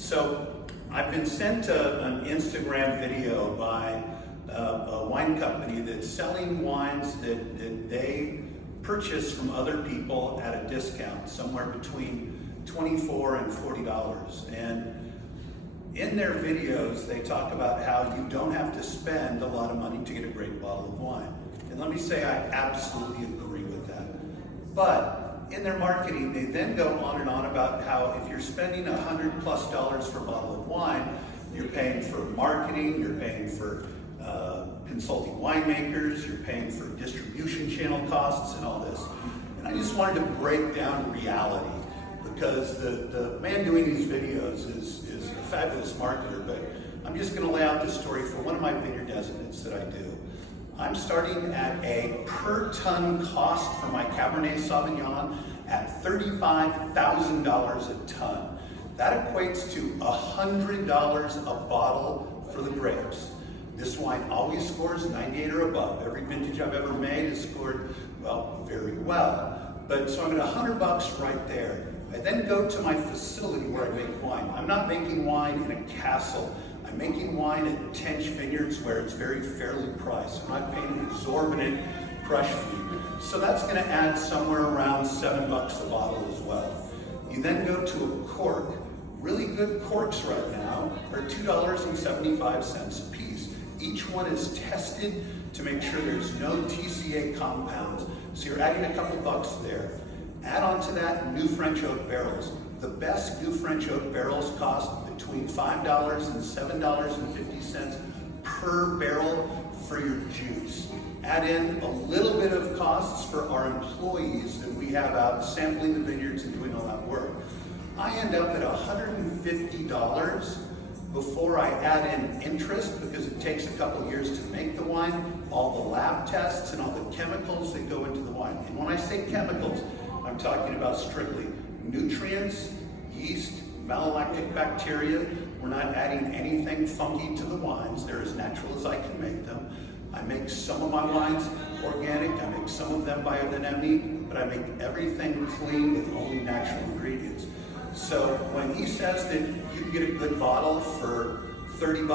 So I've been sent an Instagram video by a wine company that's selling wines that they purchase from other people at a discount, somewhere between $24 and $40. And in their videos, they talk about how you don't have to spend a lot of money to get a great bottle of wine. And let me say, I absolutely agree with that. But in their marketing, they then go on and on about how if you're spending $100+ for a bottle of wine, you're paying for marketing, you're paying for consulting winemakers, you're paying for distribution channel costs and all this. And I just wanted to break down reality, because the man doing these videos is a fabulous marketer, but I'm just going to lay out this story for one of my vineyard designates that I do. I'm starting at a per ton cost for my Cabernet Sauvignon at $35,000 a ton. That equates to $100 a bottle for the grapes. This wine always scores 98 or above. Every vintage I've ever made has scored, well, very well. But so I'm at $100 right there. I then go to my facility where I make wine. I'm not making wine in a castle. I'm making wine at Tench Vineyards where it's very fairly priced. I'm not paying an exorbitant crush fee. So that's going to add somewhere around $7 a bottle as well. You then go to a cork. Really good corks right now are $2.75 a piece. Each one is tested to make sure there's no TCA compounds. So you're adding a couple bucks there. Add on to that new French oak barrels. The best new French oak barrels cost between $5 and $7.50 per barrel for your juice. Add in a little bit of costs for our employees that we have out sampling the vineyards and doing all that work. I end up at $150 before I add in interest, because it takes a couple years to make the wine, all the lab tests and all the chemicals that go into the wine. And when I say chemicals, I'm talking about strictly nutrients, yeast, malolactic bacteria. We're not adding anything funky to the wines. They're as natural as I can make them. I make some of my wines organic, I make some of them biodynamic, but I make everything clean with only natural ingredients. So when he says that you can get a good bottle for $30,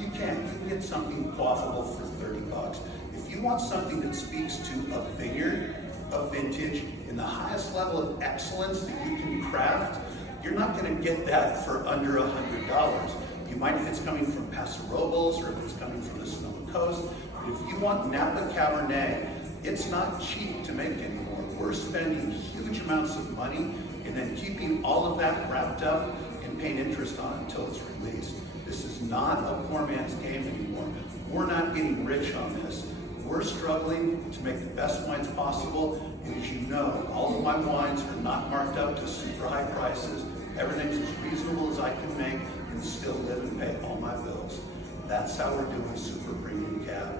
you can. You can get something quaffable for $30. If you want something that speaks to a vineyard, a vintage, in the highest level of excellence that you can craft, you're not going to get that for under $100. You might if it's coming from Paso Robles or if it's coming from the Sonoma Coast. But if you want Napa Cabernet, it's not cheap to make anymore. We're spending huge amounts of money and then keeping all of that wrapped up and paying interest on it until it's released. This is not a poor man's game anymore. We're not getting rich on this. We're struggling to make the best wines possible, and as you know, all of my wines are not marked up to super high prices. Everything's as reasonable as I can make and still live and pay all my bills. That's how we're doing super premium cab.